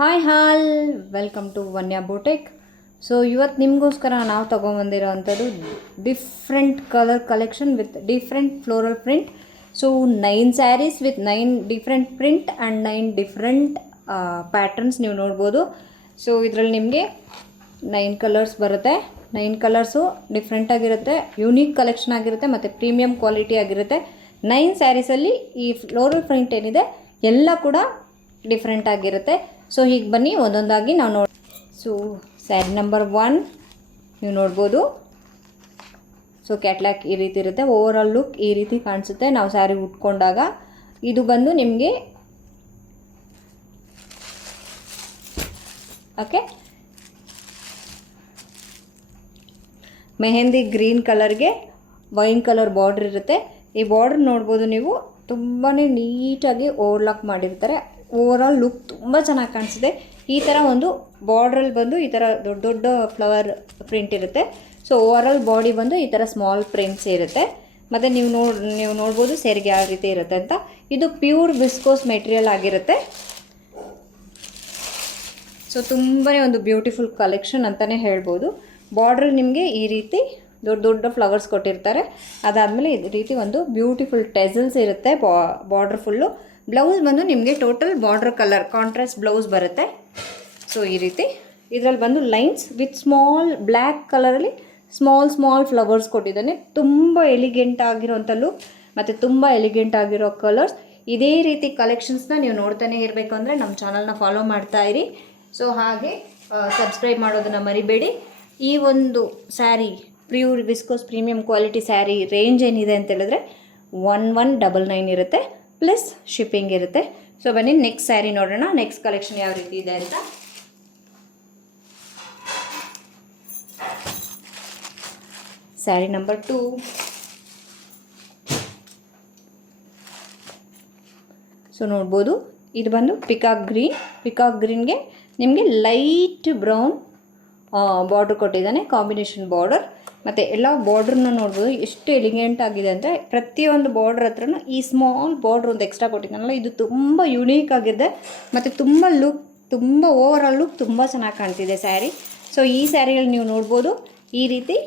Hi all welcome to Vanya boutique. So ಇವತ್ತು ನಿಮಗೋಸ್ಕರ ನಾವು ತೊಗೊಂಬಂದಿರೋ ಅಂಥದ್ದು different colour collection with different floral print. So 9 sarees with 9 different print and 9 different patterns ನೀವು ನೋಡ್ಬೋದು. ಸೊ ಇದರಲ್ಲಿ ನಿಮಗೆ 9 ಕಲರ್ಸ್ ಬರುತ್ತೆ. 9 ಕಲರ್ಸು ಡಿಫ್ರೆಂಟಾಗಿರುತ್ತೆ, ಯೂನಿಕ್ ಕಲೆಕ್ಷನ್ ಆಗಿರುತ್ತೆ ಮತ್ತು ಪ್ರೀಮಿಯಂ ಕ್ವಾಲಿಟಿ ಆಗಿರುತ್ತೆ. 9 ಸ್ಯಾರೀಸಲ್ಲಿ ಈ ಫ್ಲೋರಲ್ ಪ್ರಿಂಟ್ ಏನಿದೆ ಎಲ್ಲ ಕೂಡ ಡಿಫ್ರೆಂಟ್ ಆಗಿರುತ್ತೆ. ಸೊ ಹೀಗೆ ಬನ್ನಿ ಒಂದೊಂದಾಗಿ ನಾವು ಸೊ ಸ್ಯಾರಿ ನಂಬರ್ 1 ನೀವು ನೋಡ್ಬೋದು. ಸೊ ಕ್ಯಾಟ್ಲಾಗ್ ಈ ರೀತಿ ಇರುತ್ತೆ, ಓವರ್ ಆಲ್ ಲುಕ್ ಈ ರೀತಿ ಕಾಣಿಸುತ್ತೆ ನಾವು ಸ್ಯಾರಿ ಉಟ್ಕೊಂಡಾಗ. ಇದು ಬಂದು ನಿಮಗೆ ಓಕೆ ಮೆಹಂದಿ ಗ್ರೀನ್ ಕಲರ್ಗೆ ವೈನ್ ಕಲರ್ ಬಾರ್ಡ್ರ್ ಇರುತ್ತೆ. ಈ ಬಾರ್ಡ್ರ್ ನೋಡ್ಬೋದು ನೀವು, ತುಂಬಾ ನೀಟಾಗಿ ಓವರ್ಲಾಕ್ ಮಾಡಿರ್ತಾರೆ. ಓವರ್ ಆಲ್ ಲುಕ್ ತುಂಬ ಚೆನ್ನಾಗಿ ಕಾಣಿಸಿದೆ. ಈ ಥರ ಒಂದು ಬಾರ್ಡ್ರಲ್ಲಿ ಬಂದು ಈ ಥರ ದೊಡ್ಡ ದೊಡ್ಡ ಫ್ಲವರ್ ಪ್ರಿಂಟ್ ಇರುತ್ತೆ. ಸೊ ಓವರ್ ಆಲ್ ಬಾಡಿ ಬಂದು ಈ ಥರ ಸ್ಮಾಲ್ ಪ್ರಿಂಟ್ಸ್ ಇರುತ್ತೆ. ಮತ್ತು ನೀವು ನೋಡ್ಬೋದು ಸೇರಿಗೆ ಯಾವ ರೀತಿ ಇರುತ್ತೆ ಅಂತ. ಇದು ಪ್ಯೂರ್ ವಿಸ್ಕೋಸ್ ಮೆಟೀರಿಯಲ್ ಆಗಿರುತ್ತೆ. ಸೊ ತುಂಬಾ ಒಂದು ಬ್ಯೂಟಿಫುಲ್ ಕಲೆಕ್ಷನ್ ಅಂತಲೇ ಹೇಳ್ಬೋದು. ಬಾರ್ಡ್ರಲ್ಲಿ ನಿಮಗೆ ಈ ರೀತಿ ದೊಡ್ಡ ದೊಡ್ಡ ಫ್ಲವರ್ಸ್ ಕೊಟ್ಟಿರ್ತಾರೆ. ಅದಾದಮೇಲೆ ಈ ರೀತಿ ಒಂದು ಬ್ಯೂಟಿಫುಲ್ ಟೆಸಲ್ಸ್ ಇರುತ್ತೆ ಬಾರ್ಡ್ರ್ ಫುಲ್ಲು. ಬ್ಲೌಸ್ ಬಂದು ನಿಮಗೆ total border colour contrast blouse ಬರುತ್ತೆ. ಸೊ ಈ ರೀತಿ ಇದರಲ್ಲಿ ಬಂದು ಲೈನ್ಸ್ ವಿತ್ ಸ್ಮಾಲ್ ಬ್ಲ್ಯಾಕ್ ಕಲರಲ್ಲಿ ಸ್ಮಾಲ್ ಫ್ಲವರ್ಸ್ ಕೊಟ್ಟಿದ್ದಾನೆ. ತುಂಬ ಎಲಿಗೆಂಟ್ ಆಗಿರೋಂಥ ಲುಕ್ ಮತ್ತು ತುಂಬ ಎಲಿಗೆಂಟ್ ಆಗಿರೋ ಕಲರ್ಸ್. ಇದೇ ರೀತಿ ಕಲೆಕ್ಷನ್ಸ್ನ ನೀವು ನೋಡ್ತಾನೆ ಇರಬೇಕು ಅಂದರೆ ನಮ್ಮ ಚಾನಲ್ನ ಫಾಲೋ ಮಾಡ್ತಾ ಇರಿ. ಸೊ ಹಾಗೆ ಸಬ್ಸ್ಕ್ರೈಬ್ ಮಾಡೋದನ್ನು ಮರಿಬೇಡಿ. ಈ ಒಂದು sari pure viscose premium quality sari range ಏನಿದೆ ಅಂತ ಹೇಳಿದ್ರೆ 1199 ಇರುತ್ತೆ, ಪ್ಲಸ್ ಶಿಪ್ಪಿಂಗ್ ಇರುತ್ತೆ. ಸೊ ಬನ್ನಿ ನೆಕ್ಸ್ಟ್ ಸ್ಯಾರಿ ನೋಡೋಣ, ನೆಕ್ಸ್ಟ್ ಕಲೆಕ್ಷನ್ ಯಾವ ರೀತಿ ಇದೆ ಅಂತ. ಸ್ಯಾರಿ ನಂಬರ್ 2 ಸೊ ನೋಡ್ಬೋದು. ಇದು ಬಂದು ಪಿಕಾಕ್ ಗ್ರೀನ್ಗೆ ನಿಮಗೆ ಲೈಟ್ ಬ್ರೌನ್ ಬಾರ್ಡ್ರ್ ಕೊಟ್ಟಿದ್ದಾನೆ, ಕಾಂಬಿನೇಷನ್ ಬಾರ್ಡರ್. ಮತ್ತು ಎಲ್ಲ ಬಾರ್ಡ್ರನ್ನ ನೋಡ್ಬೋದು ಎಷ್ಟು ಎಲಿಗೆಂಟ್ ಆಗಿದೆ ಅಂದರೆ ಪ್ರತಿಯೊಂದು ಬಾರ್ಡ್ರ್ ಹತ್ರನೂ ಈ ಸ್ಮಾಲ್ ಬಾರ್ಡ್ರ್ ಒಂದು ಎಕ್ಸ್ಟ್ರಾ ಕೊಟ್ಟಿದ್ದಾನಲ್ಲ, ಇದು ತುಂಬ ಯುನೀಕ್ ಆಗಿದೆ ಮತ್ತು ತುಂಬ ಓವರ್ ಆಲ್ ಲುಕ್ ತುಂಬ ಚೆನ್ನಾಗಿ ಕಾಣ್ತಿದೆ ಸ್ಯಾರಿ. ಸೊ ಈ ಸ್ಯಾರಿಯಲ್ಲಿ ನೀವು ನೋಡ್ಬೋದು ಈ ರೀತಿ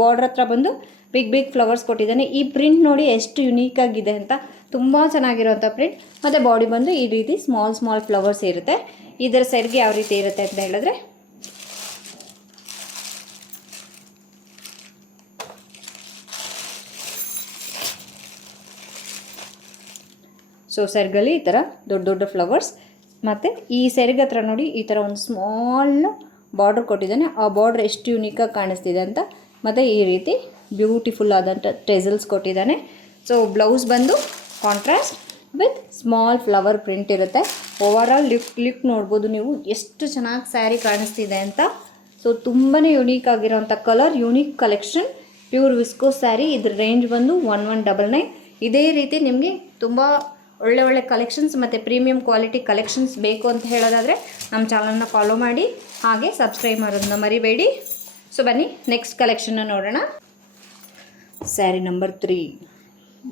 ಬಾರ್ಡ್ರ್ ಹತ್ರ ಬಂದು ಬಿಗ್ ಫ್ಲವರ್ಸ್ ಕೊಟ್ಟಿದ್ದಾನೆ. ಈ ಪ್ರಿಂಟ್ ನೋಡಿ ಎಷ್ಟು ಯುನೀಕ್ ಆಗಿದೆ ಅಂತ, ತುಂಬ ಚೆನ್ನಾಗಿರೋಂಥ ಪ್ರಿಂಟ್. ಮತ್ತು ಬಾಡಿ ಬಂದು ಈ ರೀತಿ ಸ್ಮಾಲ್ ಫ್ಲವರ್ಸ್ ಇರುತ್ತೆ. ಇದರ ಸೈಡ್ಗೆ ಯಾವ ರೀತಿ ಇರುತ್ತೆ ಅಂತ ಹೇಳಿದ್ರೆ ಸೊ ಸೆರ್ಗಲ್ಲಿ ಈ ಥರ ದೊಡ್ಡ ಫ್ಲವರ್ಸ್. ಮತ್ತು ಈ ಸೆರ್ಗ್ ಹತ್ರ ನೋಡಿ ಈ ಥರ ಒಂದು ಸ್ಮಾಲ್ ಬಾರ್ಡ್ರ್ ಕೊಟ್ಟಿದ್ದಾನೆ. ಆ ಬಾರ್ಡ್ರ್ ಎಷ್ಟು ಯುನೀಕಾಗಿ ಕಾಣಿಸ್ತಿದೆ ಅಂತ. ಮತ್ತು ಈ ರೀತಿ ಬ್ಯೂಟಿಫುಲ್ ಆದಂಥ ಟೆಸಲ್ಸ್ ಕೊಟ್ಟಿದ್ದಾನೆ. ಸೊ ಬ್ಲೌಸ್ ಬಂದು contrast with small flower print ಇರುತ್ತೆ. ಓವರ್ ಆಲ್ ಲಿಕ್ ನೋಡ್ಬೋದು ನೀವು ಎಷ್ಟು ಚೆನ್ನಾಗಿ ಸ್ಯಾರಿ ಕಾಣಿಸ್ತಿದೆ ಅಂತ. ಸೊ ತುಂಬಾ ಯುನೀಕ್ ಆಗಿರೋಂಥ colour, unique collection, pure viscose saree. ಇದ್ರ ರೇಂಜ್ ಬಂದು 1199. ಇದೇ ರೀತಿ ನಿಮಗೆ ತುಂಬ ಒಳ್ಳೆ ಕಲೆಕ್ಷನ್ಸ್ ಮತ್ತು ಪ್ರೀಮಿಯಂ ಕ್ವಾಲಿಟಿ ಕಲೆಕ್ಷನ್ಸ್ ಬೇಕು ಅಂತ ಹೇಳೋದಾದರೆ ನಮ್ಮ ಚಾನಲ್ನ ಫಾಲೋ ಮಾಡಿ, ಹಾಗೆ ಸಬ್ಸ್ಕ್ರೈಬ್ ಮಾಡೋದನ್ನ ಮರಿಬೇಡಿ. ಸೊ ಬನ್ನಿ ನೆಕ್ಸ್ಟ್ ಕಲೆಕ್ಷನ್ನ ನೋಡೋಣ. Saree number 3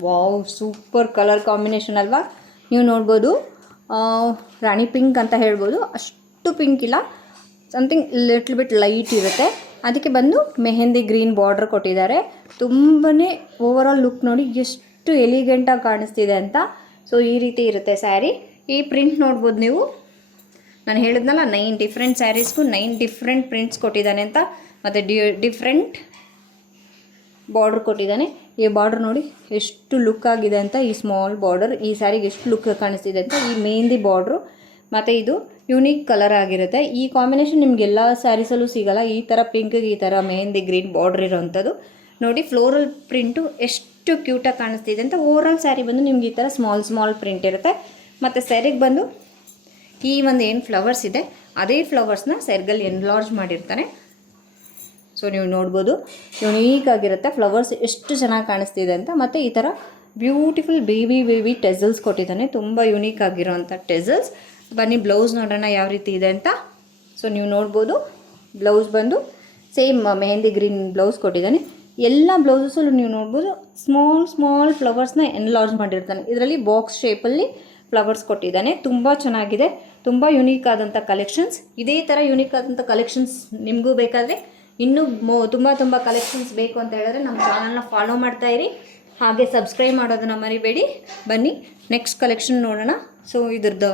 wow, super colour combination ಅಲ್ವಾ. ನೀವು ನೋಡ್ಬೋದು ರಾಣಿ ಪಿಂಕ್ ಅಂತ ಹೇಳ್ಬೋದು. ಅಷ್ಟು ಪಿಂಕ್ ಇಲ್ಲ, ಸಮಥಿಂಗ್ ಲಿಟ್ಲ್ ಬಿಟ್ ಲೈಟ್ ಇರುತ್ತೆ. ಅದಕ್ಕೆ ಬಂದು ಮೆಹಂದಿ ಗ್ರೀನ್ ಬಾರ್ಡ್ರ್ ಕೊಟ್ಟಿದ್ದಾರೆ. ತುಂಬಾ ಓವರ್ ಆಲ್ ಲುಕ್ ನೋಡಿ ಎಷ್ಟು ಎಲಿಗೆಂಟಾಗಿ ಕಾಣಿಸ್ತಿದೆ ಅಂತ. ಸೊ ಈ ರೀತಿ ಇರುತ್ತೆ ಸ್ಯಾರಿ. ಈ ಪ್ರಿಂಟ್ ನೋಡ್ಬೋದು ನೀವು, ನಾನು ಹೇಳಿದ್ನಲ್ಲ 9 ಡಿಫ್ರೆಂಟ್ ಸ್ಯಾರೀಸ್ಗೂ 9 ಡಿಫ್ರೆಂಟ್ ಪ್ರಿಂಟ್ಸ್ ಕೊಟ್ಟಿದ್ದಾನೆ ಅಂತ. ಮತ್ತು ಡಿಫ್ರೆಂಟ್ ಬಾರ್ಡ್ರ್ ಕೊಟ್ಟಿದ್ದಾನೆ. ಈ ಬಾರ್ಡ್ರ್ ನೋಡಿ ಎಷ್ಟು ಲುಕ್ ಆಗಿದೆ ಅಂತ. ಈ ಸ್ಮಾಲ್ ಬಾರ್ಡರ್ ಈ ಸ್ಯಾರಿಗೆ ಎಷ್ಟು ಲುಕ್ ಕಾಣಿಸ್ತಿದೆ ಅಂತ. ಈ ಮೆಹಂದಿ ಬಾರ್ಡ್ರು ಮತ್ತು ಇದು ಯುನೀಕ್ ಕಲರ್ ಆಗಿರುತ್ತೆ. ಈ ಕಾಂಬಿನೇಷನ್ ನಿಮಗೆಲ್ಲ ಸ್ಯಾರೀಸಲ್ಲೂ ಸಿಗೋಲ್ಲ. ಈ ಥರ ಪಿಂಕ್ಗೆ ಈ ಥರ ಮೆಹಂದಿ ಗ್ರೀನ್ ಬಾರ್ಡ್ರ್ ಇರೋವಂಥದ್ದು ನೋಡಿ. ಫ್ಲೋರಲ್ ಪ್ರಿಂಟು ಎಷ್ಟು ಕ್ಯೂಟಾಗಿ ಕಾಣಿಸ್ತಿದೆ ಅಂತ. ಓವರಾಲ್ ಸ್ಯಾರಿ ಬಂದು ನಿಮ್ಗೆ ಈ ಥರ ಸ್ಮಾಲ್ ಪ್ರಿಂಟ್ ಇರುತ್ತೆ. ಮತ್ತು ಸ್ಯಾರಿಗೆ ಬಂದು ಈ ಒಂದು ಏನು ಫ್ಲವರ್ಸ್ ಇದೆ ಅದೇ ಫ್ಲವರ್ಸ್ನ ಸೆರ್ಗಲ್ಲಿ ಎನ್ಲಾರ್ಜ್ ಮಾಡಿರ್ತಾನೆ. ಸೊ ನೀವು ನೋಡ್ಬೋದು ಯುನೀಕ್ ಆಗಿರುತ್ತೆ. ಫ್ಲವರ್ಸ್ ಎಷ್ಟು ಚೆನ್ನಾಗಿ ಕಾಣಿಸ್ತಿದೆ ಅಂತ. ಮತ್ತು ಈ ಥರ ಬ್ಯೂಟಿಫುಲ್ ಬೇಬಿ ಟೆಸಲ್ಸ್ ಕೊಟ್ಟಿದ್ದಾನೆ, ತುಂಬ ಯುನೀಕ್ ಆಗಿರೋವಂಥ ಟೆಸಲ್ಸ್. ಬನ್ನಿ ಬ್ಲೌಸ್ ನೋಡೋಣ ಯಾವ ರೀತಿ ಇದೆ ಅಂತ. ಸೊ ನೀವು ನೋಡ್ಬೋದು ಬ್ಲೌಸ್ ಬಂದು ಸೇಮ್ ಮೆಹಂದಿ ಗ್ರೀನ್ ಬ್ಲೌಸ್ ಕೊಟ್ಟಿದ್ದಾನೆ. ಎಲ್ಲ ಬ್ಲೌಸಸಲ್ಲೂ ನೀವು ನೋಡ್ಬೋದು ಸ್ಮಾಲ್ ಫ್ಲವರ್ಸ್ನ ಎನ್ಲಾರ್ಜ್ ಮಾಡಿರ್ತಾನೆ. ಇದರಲ್ಲಿ ಬಾಕ್ಸ್ ಶೇಪಲ್ಲಿ ಫ್ಲವರ್ಸ್ ಕೊಟ್ಟಿದ್ದಾನೆ. ತುಂಬ ಚೆನ್ನಾಗಿದೆ, ತುಂಬ ಯುನೀಕ್ ಆದಂಥ ಕಲೆಕ್ಷನ್ಸ್. ಇದೇ ಥರ ಯುನೀಕ್ ಆದಂಥ ಕಲೆಕ್ಷನ್ಸ್ ನಿಮಗೂ ಬೇಕಾದರೆ ಇನ್ನೂ ತುಂಬ ಕಲೆಕ್ಷನ್ಸ್ ಬೇಕು ಅಂತ ಹೇಳಿದ್ರೆ ನಮ್ಮ ಚಾನಲ್ನ ಫಾಲೋ ಮಾಡ್ತಾಯಿರಿ, ಹಾಗೆ ಸಬ್ಸ್ಕ್ರೈಬ್ ಮಾಡೋದನ್ನು ಮರಿಬೇಡಿ. ಬನ್ನಿ ನೆಕ್ಸ್ಟ್ ಕಲೆಕ್ಷನ್ ನೋಡೋಣ. ಸೊ ಇದ್ರದ್ದು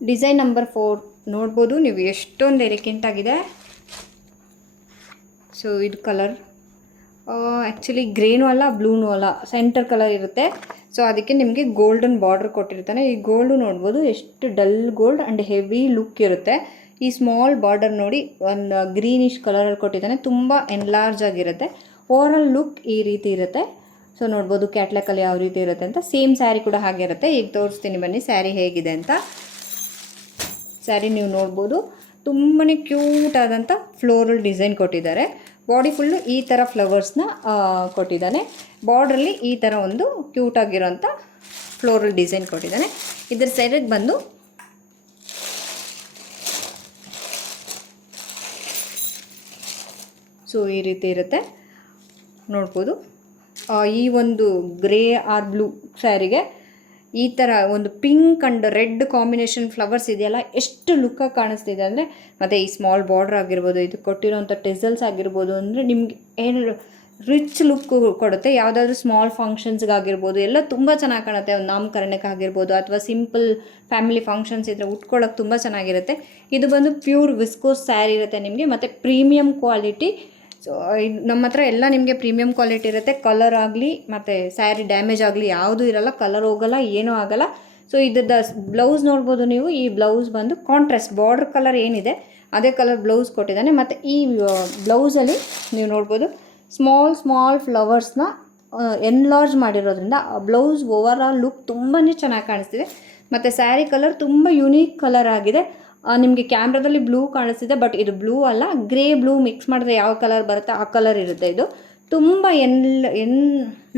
ಡಿಸೈನ್ ನಂಬರ್ 4 ನೋಡ್ಬೋದು ನೀವು, ಎಷ್ಟೊಂದು ಎಲಿಗೆಂಟಾಗಿದೆ. ಸೊ ಇದು ಕಲರ್ ಆ್ಯಕ್ಚುಲಿ ಗ್ರೇನೂ ಅಲ್ಲ ಬ್ಲೂನೂ ಅಲ್ಲ, ಸೆಂಟರ್ ಕಲರ್ ಇರುತ್ತೆ. ಸೊ ಅದಕ್ಕೆ ನಿಮಗೆ ಗೋಲ್ಡನ್ ಬಾರ್ಡರ್ ಕೊಟ್ಟಿರ್ತಾನೆ. ಈ ಗೋಲ್ಡು ನೋಡ್ಬೋದು ಎಷ್ಟು dull gold and heavy look ಇರುತ್ತೆ. ಈ ಸ್ಮಾಲ್ ಬಾರ್ಡರ್ ನೋಡಿ ಒಂದು ಗ್ರೀನಿಶ್ ಕಲರಲ್ಲಿ ಕೊಟ್ಟಿದ್ದಾನೆ, ತುಂಬ ಎನ್ಲಾರ್ಜ್ ಆಗಿರುತ್ತೆ. ಓವರಾಲ್ ಲುಕ್ ಈ ರೀತಿ ಇರುತ್ತೆ. ಸೊ ನೋಡ್ಬೋದು ಕ್ಯಾಟ್ಲಾಕಲ್ಲಿ ಯಾವ ರೀತಿ ಇರುತ್ತೆ ಅಂತ. ಸೇಮ್ ಸ್ಯಾರಿ ಕೂಡ ಹಾಗೆ ಇರುತ್ತೆ. ಈಗ ತೋರಿಸ್ತೀನಿ ಬನ್ನಿ ಸ್ಯಾರಿ ಹೇಗಿದೆ ಅಂತ. ಸ್ಯಾರಿ ನೀವು ನೋಡ್ಬೋದು ತುಂಬಾ ಕ್ಯೂಟ್ ಆದಂಥ ಫ್ಲೋರಲ್ ಡಿಸೈನ್ ಕೊಟ್ಟಿದ್ದಾರೆ. ಬಾಡಿ ಫುಲ್ಲು ಈ ಥರ ಫ್ಲವರ್ಸ್ನ ಕೊಟ್ಟಿದ್ದಾನೆ. ಬಾರ್ಡ್ರಲ್ಲಿ ಈ ಥರ ಒಂದು ಕ್ಯೂಟ್ ಆಗಿರೋಂಥ ಫ್ಲೋರಲ್ ಡಿಸೈನ್ ಕೊಟ್ಟಿದ್ದಾನೆ. ಇದ್ರ ಸೈಡಿಗೆ ಬಂದು ಸೊ ಈ ರೀತಿ ಇರುತ್ತೆ ನೋಡ್ಬೋದು. ಈ ಒಂದು ಗ್ರೇ ಆರ್ ಬ್ಲೂ ಸ್ಯಾರಿಗೆ ಈ ಥರ ಒಂದು pink and red combination flowers ಇದೆಯಲ್ಲ, ಎಷ್ಟು ಲುಕ್ಕಾಗಿ ಕಾಣಿಸ್ತಿದೆ ಅಂದರೆ. ಮತ್ತು ಈ ಸ್ಮಾಲ್ ಬಾರ್ಡರ್ ಆಗಿರ್ಬೋದು, ಇದು ಕೊಟ್ಟಿರೋಂಥ ಟೆಸಲ್ಸ್ ಆಗಿರ್ಬೋದು, ಅಂದರೆ ನಿಮ್ಗೆ ಏನು ರಿಚ್ ಲುಕ್ ಕೊಡುತ್ತೆ. ಯಾವುದಾದ್ರೂ ಸ್ಮಾಲ್ ಫಂಕ್ಷನ್ಸ್ಗಾಗಿರ್ಬೋದು ಎಲ್ಲ ತುಂಬ ಚೆನ್ನಾಗಿ ಕಾಣುತ್ತೆ. ಒಂದು ನಾಮಕರಣಕ್ಕೆ ಆಗಿರ್ಬೋದು ಅಥವಾ ಸಿಂಪಲ್ ಫ್ಯಾಮಿಲಿ ಫಂಕ್ಷನ್ಸ್ ಇದ್ದರೆ ಉಟ್ಕೊಳ್ಳೋಕೆ ತುಂಬ ಚೆನ್ನಾಗಿರುತ್ತೆ. ಇದು ಬಂದು ಪ್ಯೂರ್ ವಿಸ್ಕೋಸ್ ಸ್ಯಾರಿ ಇರುತ್ತೆ ನಿಮಗೆ, ಮತ್ತು ಪ್ರೀಮಿಯಂ ಕ್ವಾಲಿಟಿ. ಸೊ ನಮ್ಮ ಹತ್ರ ಎಲ್ಲ ನಿಮಗೆ ಪ್ರೀಮಿಯಂ ಕ್ವಾಲಿಟಿ ಇರುತ್ತೆ. ಕಲರ್ ಆಗಲಿ ಮತ್ತು ಸ್ಯಾರಿ ಡ್ಯಾಮೇಜ್ ಆಗಲಿ ಯಾವುದೂ ಇರೋಲ್ಲ, ಕಲರ್ ಹೋಗೋಲ್ಲ, ಏನೂ ಆಗೋಲ್ಲ. ಸೊ ಇದ್ರದ್ದು ಬ್ಲೌಸ್ ನೋಡ್ಬೋದು ನೀವು. ಈ ಬ್ಲೌಸ್ ಬಂದು ಕಾಂಟ್ರಾಸ್ಟ್ ಬಾರ್ಡರ್ ಕಲರ್ ಏನಿದೆ ಅದೇ ಕಲರ್ ಬ್ಲೌಸ್ ಕೊಟ್ಟಿದ್ದಾನೆ. ಮತ್ತು ಈ ಬ್ಲೌಸಲ್ಲಿ ನೀವು ನೋಡ್ಬೋದು ಸ್ಮಾಲ್ ಫ್ಲವರ್ಸ್ನ ಎನ್ಲಾರ್ಜ್ ಮಾಡಿರೋದ್ರಿಂದ ಬ್ಲೌಸ್ ಓವರ್ ಆಲ್ ಲುಕ್ ತುಂಬಾ ಚೆನ್ನಾಗಿ ಕಾಣಿಸ್ತಿದೆ. ಮತ್ತು ಸ್ಯಾರಿ ಕಲರ್ ತುಂಬ ಯುನೀಕ್ ಕಲರ್ ಆಗಿದೆ. ನಿಮಗೆ ಕ್ಯಾಮ್ರಾದಲ್ಲಿ ಬ್ಲೂ ಕಾಣಿಸ್ತಿದೆ, ಬಟ್ ಇದು ಬ್ಲೂ ಅಲ್ಲ, ಗ್ರೇ ಬ್ಲೂ ಮಿಕ್ಸ್ ಮಾಡಿದ್ರೆ ಯಾವ ಕಲರ್ ಬರುತ್ತೆ ಆ ಕಲರ್ ಇರುತ್ತೆ. ಇದು ತುಂಬ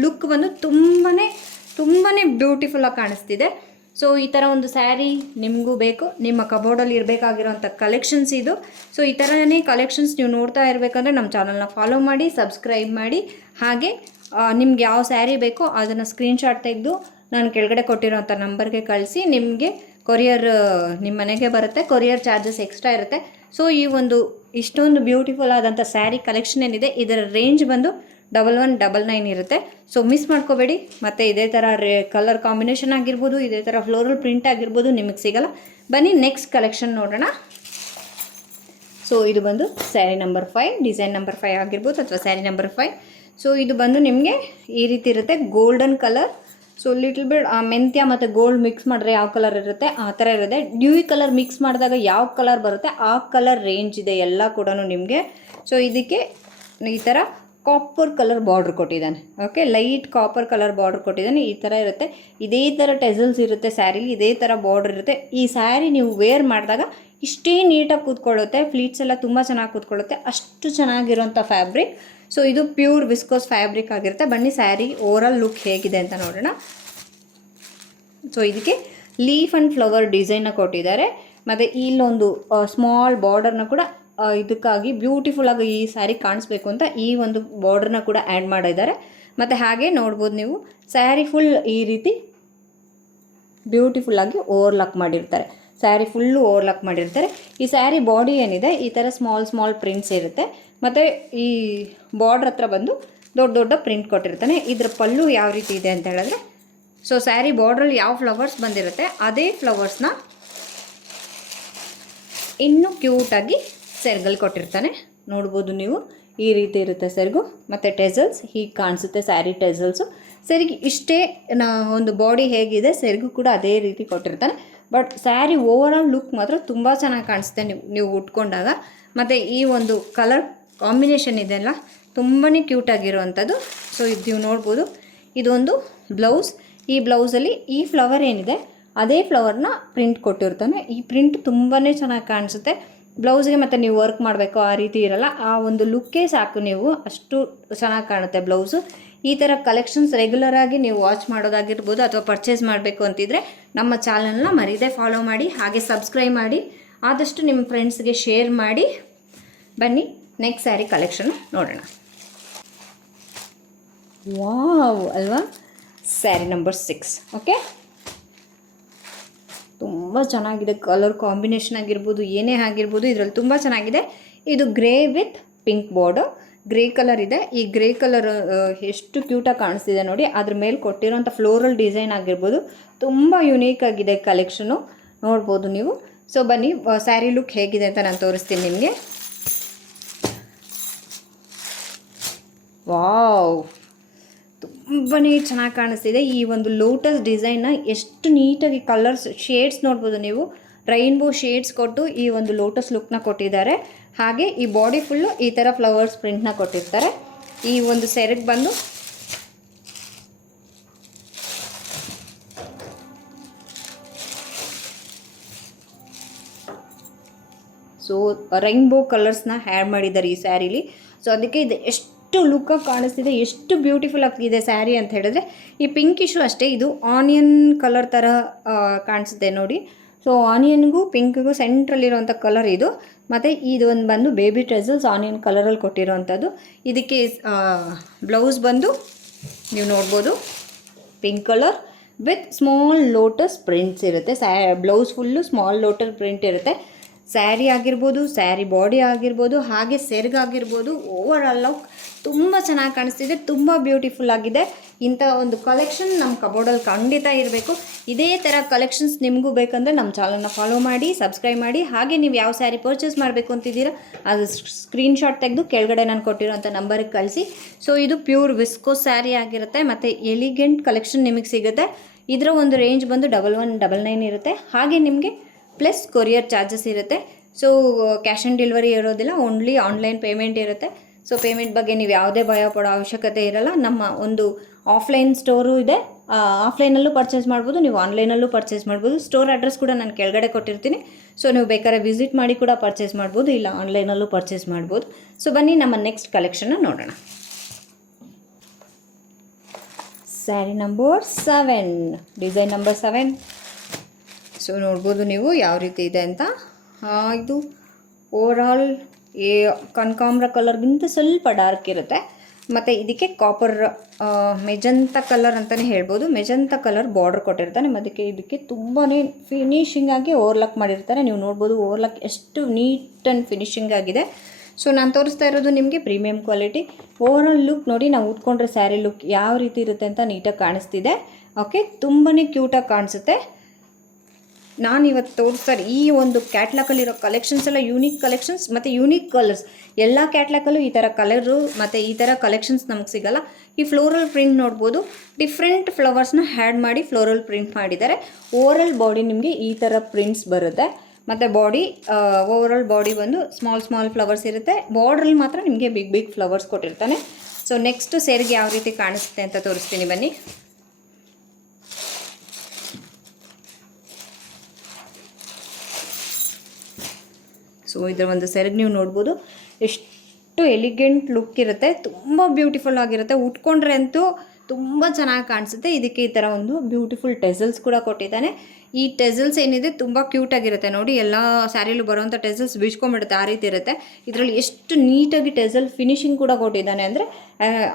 ಲುಕ್ ಬಂದು ತುಂಬಾ ಬ್ಯೂಟಿಫುಲ್ಲಾಗಿ ಕಾಣಿಸ್ತಿದೆ. ಸೊ ಈ ಥರ ಒಂದು ಸ್ಯಾರಿ ನಿಮಗೂ ಬೇಕು, ನಿಮ್ಮ ಕಬೋರ್ಡಲ್ಲಿ ಇರಬೇಕಾಗಿರೋಂಥ ಕಲೆಕ್ಷನ್ಸ್ ಇದು. ಸೊ ಈ ಥರನೇ ಕಲೆಕ್ಷನ್ಸ್ ನೀವು ನೋಡ್ತಾ ಇರಬೇಕಂದ್ರೆ ನಮ್ಮ ಚಾನಲ್ನ ಫಾಲೋ ಮಾಡಿ, ಸಬ್ಸ್ಕ್ರೈಬ್ ಮಾಡಿ. ಹಾಗೆ ನಿಮ್ಗೆ ಯಾವ ಸ್ಯಾರಿ ಬೇಕೋ ಅದನ್ನು ಸ್ಕ್ರೀನ್ಶಾಟ್ ತೆಗೆದು ನಾನು ಕೆಳಗಡೆ ಕೊಟ್ಟಿರೋಂಥ ನಂಬರ್ಗೆ ಕಳಿಸಿ. ನಿಮಗೆ ಕೊರಿಯರ್ ನಿಮ್ಮ ಮನೆಗೆ ಬರುತ್ತೆ. ಕೊರಿಯರ್ ಚಾರ್ಜಸ್ ಎಕ್ಸ್ಟ್ರಾ ಇರುತ್ತೆ. ಸೊ ಈ ಒಂದು ಇಷ್ಟೊಂದು ಬ್ಯೂಟಿಫುಲ್ ಆದಂಥ ಸ್ಯಾರಿ ಕಲೆಕ್ಷನ್ ಏನಿದೆ ಇದರ ರೇಂಜ್ ಬಂದು 1199 ಇರುತ್ತೆ. ಸೊ ಮಿಸ್ ಮಾಡ್ಕೋಬೇಡಿ. ಮತ್ತು ಇದೇ ಥರ ಕಲರ್ ಕಾಂಬಿನೇಷನ್ ಆಗಿರ್ಬೋದು, ಇದೇ ಥರ ಫ್ಲೋರಲ್ ಪ್ರಿಂಟ್ ಆಗಿರ್ಬೋದು ನಿಮಗೆ ಸಿಗಲ್ಲ. ಬನ್ನಿ ನೆಕ್ಸ್ಟ್ ಕಲೆಕ್ಷನ್ ನೋಡೋಣ. ಸೊ ಇದು ಬಂದು ಸ್ಯಾರಿ ನಂಬರ್ 5, ಡಿಸೈನ್ ನಂಬರ್ 5 ಆಗಿರ್ಬೋದು ಅಥವಾ ಸ್ಯಾರಿ ನಂಬರ್ 5. ಸೊ ಇದು ಬಂದು ನಿಮಗೆ ಈ ರೀತಿ ಇರುತ್ತೆ, ಗೋಲ್ಡನ್ ಕಲರ್. ಸೊ ಲಿಟ್ಲ್ ಬಿಡ್ ಮೆಂತ್ಯ ಮತ್ತು ಗೋಲ್ಡ್ ಮಿಕ್ಸ್ ಮಾಡಿದ್ರೆ ಯಾವ ಕಲರ್ ಇರುತ್ತೆ ಆ ಥರ ಇರುತ್ತೆ. ಡ್ಯೂಯಿ ಕಲರ್ ಮಿಕ್ಸ್ ಮಾಡಿದಾಗ ಯಾವ ಕಲರ್ ಬರುತ್ತೆ ಆ ಕಲರ್ ರೇಂಜ್ ಇದೆ ಎಲ್ಲ ಕೂಡ ನಿಮಗೆ. ಸೊ ಇದಕ್ಕೆ ಈ ಥರ ಕಾಪರ್ ಕಲರ್ ಬಾರ್ಡ್ರ್ ಕೊಟ್ಟಿದ್ದಾನೆ. Okay, light copper colour border ಕೊಟ್ಟಿದ್ದಾನೆ. ಈ ಥರ ಇರುತ್ತೆ. ಇದೇ ಥರ ಟೆಸಲ್ಸ್ ಇರುತ್ತೆ ಸ್ಯಾರಿಲಿ, ಇದೇ ಥರ ಬಾರ್ಡ್ರ್ ಇರುತ್ತೆ. ಈ ಸ್ಯಾರಿ ನೀವು ವೇರ್ ಮಾಡಿದಾಗ ಇಷ್ಟೇ ನೀಟಾಗಿ ಕೂತ್ಕೊಳ್ಳುತ್ತೆ. ಫ್ಲೀಟ್ಸ್ ಎಲ್ಲ ತುಂಬ ಚೆನ್ನಾಗಿ ಕೂತ್ಕೊಳ್ಳುತ್ತೆ, ಅಷ್ಟು ಚೆನ್ನಾಗಿರೋಂಥ ಫ್ಯಾಬ್ರಿಕ್. ಸೊ ಇದು ಪ್ಯೂರ್ ವಿಸ್ಕೋಸ್ ಫ್ಯಾಬ್ರಿಕ್ ಆಗಿರುತ್ತೆ. ಬನ್ನಿ ಸ್ಯಾರಿ ಓವರಾಲ್ ಲುಕ್ ಹೇಗಿದೆ ಅಂತ ನೋಡೋಣ. ಸೊ ಇದಕ್ಕೆ ಲೀಫ್ ಆ್ಯಂಡ್ ಫ್ಲವರ್ ಡಿಸೈನ್ನ ಕೊಟ್ಟಿದ್ದಾರೆ. ಮತ್ತು ಇಲ್ಲೊಂದು ಸ್ಮಾಲ್ ಬಾರ್ಡರ್ನ ಕೂಡ ಇದಕ್ಕಾಗಿ ಬ್ಯೂಟಿಫುಲ್ಲಾಗಿ ಈ ಸ್ಯಾರಿ ಕಾಣಿಸ್ಬೇಕು ಅಂತ ಈ ಒಂದು ಬಾರ್ಡರ್ನ ಕೂಡ ಆ್ಯಡ್ ಮಾಡಿದ್ದಾರೆ. ಮತ್ತು ಹಾಗೆ ನೋಡ್ಬೋದು ನೀವು ಸ್ಯಾರಿ ಫುಲ್ ಈ ರೀತಿ ಬ್ಯೂಟಿಫುಲ್ಲಾಗಿ ಓವರ್ಲಾಕ್ ಮಾಡಿರ್ತಾರೆ. ಸ್ಯಾರಿ ಫುಲ್ಲು ಓವರ್ಲಾಕ್ ಮಾಡಿರ್ತಾರೆ. ಈ ಸ್ಯಾರಿ ಬಾಡಿ ಏನಿದೆ ಈ ಥರ ಸ್ಮಾಲ್ ಪ್ರಿಂಟ್ಸ್ ಇರುತ್ತೆ. ಮತ್ತು ಈ ಬಾರ್ಡ್ರ್ ಹತ್ರ ಬಂದು ದೊಡ್ಡ ಪ್ರಿಂಟ್ ಕೊಟ್ಟಿರ್ತಾನೆ. ಇದ್ರ ಪಲ್ಲು ಯಾವ ರೀತಿ ಇದೆ ಅಂತ ಹೇಳಿದ್ರೆ, ಸೊ ಸ್ಯಾರಿ ಬಾರ್ಡ್ರಲ್ಲಿ ಯಾವ ಫ್ಲವರ್ಸ್ ಬಂದಿರುತ್ತೆ ಅದೇ ಫ್ಲವರ್ಸ್ನ ಇನ್ನೂ ಕ್ಯೂಟಾಗಿ ಸೆರ್ಗಲ್ಲಿ ಕೊಟ್ಟಿರ್ತಾನೆ. ನೋಡ್ಬೋದು ನೀವು ಈ ರೀತಿ ಇರುತ್ತೆ ಸೆರ್ಗು. ಮತ್ತು ಟೆಸಲ್ಸ್ ಹೀಗೆ ಕಾಣಿಸುತ್ತೆ ಸ್ಯಾರಿ ಟೆಸಲ್ಸು. ಸರಿಗೆ ಇಷ್ಟೇ ಒಂದು ಬಾಡಿ ಹೇಗಿದೆ ಸೆರ್ಗು ಕೂಡ ಅದೇ ರೀತಿ ಕೊಟ್ಟಿರ್ತಾನೆ. ಬಟ್ ಸ್ಯಾರಿ ಓವರಾಲ್ ಲುಕ್ ಮಾತ್ರ ತುಂಬ ಚೆನ್ನಾಗಿ ಕಾಣಿಸುತ್ತೆ ನೀವು ಉಟ್ಕೊಂಡಾಗ. ಮತ್ತು ಈ ಒಂದು ಕಲರ್ ಕಾಂಬಿನೇಷನ್ ಇದೆಲ್ಲ ತುಂಬಾ ಕ್ಯೂಟಾಗಿರುವಂಥದ್ದು. ಸೊ ಇದು ನೀವು ನೋಡ್ಬೋದು. ಇದೊಂದು ಬ್ಲೌಸ್. ಈ ಬ್ಲೌಸಲ್ಲಿ ಈ ಫ್ಲವರ್ ಏನಿದೆ ಅದೇ ಫ್ಲವರ್ನ ಪ್ರಿಂಟ್ ಕೊಟ್ಟಿರ್ತಾನೆ. ಈ ಪ್ರಿಂಟ್ ತುಂಬಾ ಚೆನ್ನಾಗಿ ಕಾಣಿಸುತ್ತೆ ಬ್ಲೌಸ್ಗೆ. ಮತ್ತು ನೀವು ವರ್ಕ್ ಮಾಡಬೇಕು ಆ ರೀತಿ ಇರಲ್ಲ, ಆ ಒಂದು ಲುಕ್ಕೇ ಸಾಕು, ನೀವು ಅಷ್ಟು ಚೆನ್ನಾಗಿ ಕಾಣುತ್ತೆ ಬ್ಲೌಸು. ಈ ಥರ ಕಲೆಕ್ಷನ್ಸ್ ರೆಗ್ಯುಲರಾಗಿ ನೀವು ವಾಚ್ ಮಾಡೋದಾಗಿರ್ಬೋದು ಅಥವಾ ಪರ್ಚೇಸ್ ಮಾಡಬೇಕು ಅಂತಿದ್ರೆ ನಮ್ಮ ಚಾನಲ್ನ ಮರೀದೆ ಫಾಲೋ ಮಾಡಿ, ಹಾಗೆ ಸಬ್ಸ್ಕ್ರೈಬ್ ಮಾಡಿ, ಆದಷ್ಟು ನಿಮ್ಮ ಫ್ರೆಂಡ್ಸ್ಗೆ ಶೇರ್ ಮಾಡಿ. ಬನ್ನಿ ನೆಕ್ಸ್ಟ್ ಸ್ಯಾರಿ ಕಲೆಕ್ಷನ್ ನೋಡೋಣ. ವಾವ್ ಅಲ್ವಾ? ಸ್ಯಾರಿ ನಂಬರ್ 6. ಓಕೆ, ತುಂಬ ಚೆನ್ನಾಗಿದೆ. ಕಲರ್ ಕಾಂಬಿನೇಷನ್ ಆಗಿರ್ಬೋದು, ಏನೇ ಆಗಿರ್ಬೋದು, ಇದರಲ್ಲಿ ತುಂಬ ಚೆನ್ನಾಗಿದೆ. ಇದು grey with pink border, grey colour ಇದೆ. ಈ ಗ್ರೇ ಕಲರ್ ಎಷ್ಟು ಕ್ಯೂಟಾಗಿ ಕಾಣಿಸ್ತಿದೆ ನೋಡಿ. ಅದ್ರ ಮೇಲೆ ಕೊಟ್ಟಿರೋಂಥ ಫ್ಲೋರಲ್ ಡಿಸೈನ್ ಆಗಿರ್ಬೋದು, ತುಂಬ ಯುನೀಕ್ ಆಗಿದೆ ಕಲೆಕ್ಷನು, ನೋಡ್ಬೋದು ನೀವು. ಸೊ ಬನ್ನಿ, ಸ್ಯಾರಿ ಲುಕ್ ಹೇಗಿದೆ ಅಂತ ನಾನು ತೋರಿಸ್ತೀನಿ ನಿಮಗೆ. ವಾವ್, ತುಂಬಾ ಚೆನ್ನಾಗಿ ಕಾಣಿಸ್ತಿದೆ. ಈ ಒಂದು ಲೋಟಸ್ ಡಿಸೈನ್ನ ಎಷ್ಟು ನೀಟಾಗಿ ಕಲರ್ಸ್ ಶೇಡ್ಸ್ ನೋಡ್ಬೋದು ನೀವು, ರೈನ್ಬೋ ಶೇಡ್ಸ್ ಕೊಟ್ಟು ಈ ಒಂದು ಲೋಟಸ್ ಲುಕ್ನ ಕೊಟ್ಟಿದ್ದಾರೆ. ಹಾಗೆ ಈ ಬಾಡಿ ಫುಲ್ಲು ಈ ಥರ ಫ್ಲವರ್ಸ್ ಪ್ರಿಂಟ್ನ ಕೊಟ್ಟಿರ್ತಾರೆ. ಈ ಒಂದು ಸೆರೆಗೆ ಬಂದು ಸೊ ರೈನ್ಬೋ ಕಲರ್ಸ್ನ ಆ್ಯಡ್ ಮಾಡಿದ್ದಾರೆ ಈ ಸ್ಯಾರೀಲಿ. ಸೊ ಅದಕ್ಕೆ ಇದು ಎಷ್ಟು ಲುಕ್ಕಾಗಿ ಕಾಣಿಸ್ತಿದೆ, ಎಷ್ಟು ಬ್ಯೂಟಿಫುಲ್ ಆಗಿದೆ ಸ್ಯಾರಿ ಅಂತ ಹೇಳಿದ್ರೆ. ಈ ಪಿಂಕಿಶು ಅಷ್ಟೇ, ಇದು ಆನಿಯನ್ ಕಲರ್ ಥರ ಕಾಣಿಸುತ್ತೆ ನೋಡಿ. ಸೊ ಆನಿಯನ್ಗೂ ಪಿಂಕ್ಗೂ ಸೆಂಟ್ರಲ್ಲಿರೋಂಥ ಕಲರ್ ಇದು. ಮತ್ತು ಇದು ಒಂದು ಬಂದು ಬೇಬಿ ಟ್ರೆಸಲ್ಸ್ ಆನಿಯನ್ ಕಲರಲ್ಲಿ ಕೊಟ್ಟಿರೋವಂಥದ್ದು. ಇದಕ್ಕೆ ಬ್ಲೌಸ್ ಬಂದು ನೀವು ನೋಡ್ಬೋದು pink colour with small lotus prints ಇರುತ್ತೆ. Blouse full small lotus print ಇರುತ್ತೆ. ಸ್ಯಾರಿ ಆಗಿರ್ಬೋದು, ಸ್ಯಾರಿ ಬಾಡಿ ಆಗಿರ್ಬೋದು, ಹಾಗೆ ಸೆರಗಾಗಿರ್ಬೋದು, ಓವರ್ ಆಲ್ ಲುಕ್ ತುಂಬ ಚೆನ್ನಾಗಿ ಕಾಣಿಸ್ತಿದೆ, ತುಂಬ ಬ್ಯೂಟಿಫುಲ್ ಆಗಿದೆ. ಇಂಥ ಒಂದು ಕಲೆಕ್ಷನ್ ನಮ್ಮ ಕಬೋರ್ಡಲ್ಲಿ ಖಂಡಿತ ಇರಬೇಕು. ಇದೇ ಥರ ಕಲೆಕ್ಷನ್ಸ್ ನಿಮಗೂ ಬೇಕಂದರೆ ನಮ್ಮ ಚಾನಲ್ನ ಫಾಲೋ ಮಾಡಿ, ಸಬ್ಸ್ಕ್ರೈಬ್ ಮಾಡಿ. ಹಾಗೆ ನೀವು ಯಾವ ಸ್ಯಾರಿ ಪರ್ಚೇಸ್ ಮಾಡಬೇಕು ಅಂತಿದ್ದೀರಾ ಅದು ಸ್ಕ್ರೀನ್ಶಾಟ್ ತೆಗೆದು ಕೆಳಗಡೆ ನಾನು ಕೊಟ್ಟಿರೋಂಥ ನಂಬರಿಗೆ ಕಳಿಸಿ. ಸೊ ಇದು ಪ್ಯೂರ್ ವಿಸ್ಕೋಸ್ ಸ್ಯಾರಿ ಆಗಿರುತ್ತೆ ಮತ್ತು ಎಲಿಗೆಂಟ್ ಕಲೆಕ್ಷನ್ ನಿಮಗೆ ಸಿಗುತ್ತೆ. ಇದರ ಒಂದು ರೇಂಜ್ ಬಂದು 1199 ಇರುತ್ತೆ. ಹಾಗೆ ನಿಮಗೆ ಪ್ಲಸ್ ಕೊರಿಯರ್ ಚಾರ್ಜಸ್ ಇರುತ್ತೆ. ಸೊ ಕ್ಯಾಶ್ ಆನ್ ಡೆಲಿವರಿ ಇರೋದಿಲ್ಲ, ಓನ್ಲಿ ಆನ್ಲೈನ್ ಪೇಮೆಂಟ್ ಇರುತ್ತೆ. ಸೊ ಪೇಮೆಂಟ್ ಬಗ್ಗೆ ನೀವು ಯಾವುದೇ ಭಯ ಪಡೋ ಅವಶ್ಯಕತೆ ಇರಲ್ಲ. ನಮ್ಮ ಒಂದು ಆಫ್ಲೈನ್ ಸ್ಟೋರು ಇದೆ, ಆಫ್ಲೈನಲ್ಲೂ ಪರ್ಚೇಸ್ ಮಾಡ್ಬೋದು, ನೀವು ಆನ್ಲೈನಲ್ಲೂ ಪರ್ಚೇಸ್ ಮಾಡ್ಬೋದು. ಸ್ಟೋರ್ ಅಡ್ರೆಸ್ ಕೂಡ ನಾನು ಕೆಳಗಡೆ ಕೊಟ್ಟಿರ್ತೀನಿ. ಸೊ ನೀವು ಬೇಕಾದ್ರೆ ವಿಸಿಟ್ ಮಾಡಿ ಕೂಡ ಪರ್ಚೇಸ್ ಮಾಡ್ಬೋದು, ಇಲ್ಲ ಆನ್ಲೈನಲ್ಲೂ ಪರ್ಚೇಸ್ ಮಾಡ್ಬೋದು. ಸೊ ಬನ್ನಿ ನಮ್ಮ ನೆಕ್ಸ್ಟ್ ಕಲೆಕ್ಷನ್ನ ನೋಡೋಣ. Saree number 7, design number 7. So ನೋಡ್ಬೋದು ನೀವು ಯಾವ ರೀತಿ ಇದೆ ಅಂತ. ಇದು ಓವರಾಲ್ ಕನಕಾಂಬ್ರ ಕಲರ್ಗಿಂತ ಸ್ವಲ್ಪ ಡಾರ್ಕ್ ಇರುತ್ತೆ. ಮತ್ತು ಇದಕ್ಕೆ ಕಾಪರ್ ಮೆಜಂತ ಕಲರ್ ಅಂತಲೇ ಹೇಳ್ಬೋದು. ಮೆಜಂತ ಕಲರ್ ಬಾರ್ಡರ್ ಕೊಟ್ಟಿರ್ತಾನೆ. ಮತ್ತು ಇದಕ್ಕೆ ತುಂಬಾ ಫಿನಿಶಿಂಗ್ ಆಗಿ ಓವರ್ಲಾಕ್ ಮಾಡಿರ್ತಾರೆ. ನೀವು ನೋಡ್ಬೋದು ಓವರ್ಲಾಕ್ ಎಷ್ಟು ನೀಟ್ ಆ್ಯಂಡ್ ಫಿನಿಶಿಂಗ್ ಆಗಿದೆ. ಸೊ ನಾನು ತೋರಿಸ್ತಾ ಇರೋದು ನಿಮಗೆ ಪ್ರೀಮಿಯಂ ಕ್ವಾಲಿಟಿ. ಓವರಾಲ್ ಲುಕ್ ನೋಡಿ, ನಾವು ಉಟ್ಕೊಂಡ್ರೆ ಸ್ಯಾರಿ ಲುಕ್ ಯಾವ ರೀತಿ ಇರುತ್ತೆ ಅಂತ ನೀಟಾಗಿ ಕಾಣಿಸ್ತಿದೆ. ಓಕೆ, ತುಂಬಾ ಕ್ಯೂಟಾಗಿ ಕಾಣಿಸುತ್ತೆ. ನಾನು ಇವತ್ತು ತೋರಿಸ್ತಾರೆ ಈ ಒಂದು ಕ್ಯಾಟ್ಲಾಗಲ್ಲಿರೋ ಕಲೆಕ್ಷನ್ಸ್ ಎಲ್ಲ ಯೂನಿಕ್ ಕಲೆಕ್ಷನ್ಸ್ ಮತ್ತು ಯೂನಿಕ್ ಕಲರ್ಸ್. ಎಲ್ಲ ಕ್ಯಾಟ್ಲಾಗಲ್ಲೂ ಈ ಥರ ಕಲರು ಮತ್ತು ಈ ಥರ ಕಲೆಕ್ಷನ್ಸ್ ನಮಗೆ ಸಿಗೋಲ್ಲ. ಈ ಫ್ಲೋರಲ್ ಪ್ರಿಂಟ್ ನೋಡ್ಬೋದು, ಡಿಫ್ರೆಂಟ್ ಫ್ಲವರ್ಸ್ನ ಹ್ಯಾಡ್ ಮಾಡಿ ಫ್ಲೋರಲ್ ಪ್ರಿಂಟ್ ಮಾಡಿದ್ದಾರೆ. ಓವರಾಲ್ ಬಾಡಿ ನಿಮಗೆ ಈ ಥರ ಪ್ರಿಂಟ್ಸ್ ಬರುತ್ತೆ. ಮತ್ತು ಬಾಡಿ ಓವರಾಲ್ ಬಾಡಿ ಬಂದು ಸ್ಮಾಲ್ ಫ್ಲವರ್ಸ್ ಇರುತ್ತೆ. ಬಾರ್ಡ್ರಲ್ಲಿ ಮಾತ್ರ ನಿಮಗೆ ಬಿಗ್ ಫ್ಲವರ್ಸ್ ಕೊಟ್ಟಿರ್ತಾನೆ. ಸೊ ನೆಕ್ಸ್ಟ್ ಸೇರಿಗೆ ಯಾವ ರೀತಿ ಕಾಣಿಸುತ್ತೆ ಅಂತ ತೋರಿಸ್ತೀನಿ ಬನ್ನಿ. ಸೊ ಇದರ ಒಂದು ಸೆರಗು ನೀವು ನೋಡ್ಬೋದು, ಎಷ್ಟು ಎಲಿಗೆಂಟ್ ಲುಕ್ ಇರುತ್ತೆ, ತುಂಬ ಬ್ಯೂಟಿಫುಲ್ ಆಗಿರುತ್ತೆ. ಉಟ್ಕೊಂಡ್ರೆ ಅಂತೂ ತುಂಬ ಚೆನ್ನಾಗಿ ಕಾಣಿಸುತ್ತೆ. ಇದಕ್ಕೆ ಈ ಥರ ಒಂದು ಬ್ಯೂಟಿಫುಲ್ ಟೆಸಲ್ಸ್ ಕೂಡ ಕೊಟ್ಟಿದ್ದಾನೆ. ಈ ಟೆಸಲ್ಸ್ ಏನಿದೆ ತುಂಬ ಕ್ಯೂಟಾಗಿರುತ್ತೆ ನೋಡಿ. ಎಲ್ಲ ಸ್ಯಾರಿಲೂ ಬರೋವಂಥ ಟೆಸಲ್ಸ್ ಬೀಚ್ಕೊಂಡ್ಬಿಡುತ್ತೆ, ಆ ರೀತಿ ಇರುತ್ತೆ. ಇದರಲ್ಲಿ ಎಷ್ಟು ನೀಟಾಗಿ ಟೆಸಲ್ ಫಿನಿಶಿಂಗ್ ಕೂಡ ಕೊಟ್ಟಿದ್ದಾನೆ ಅಂದರೆ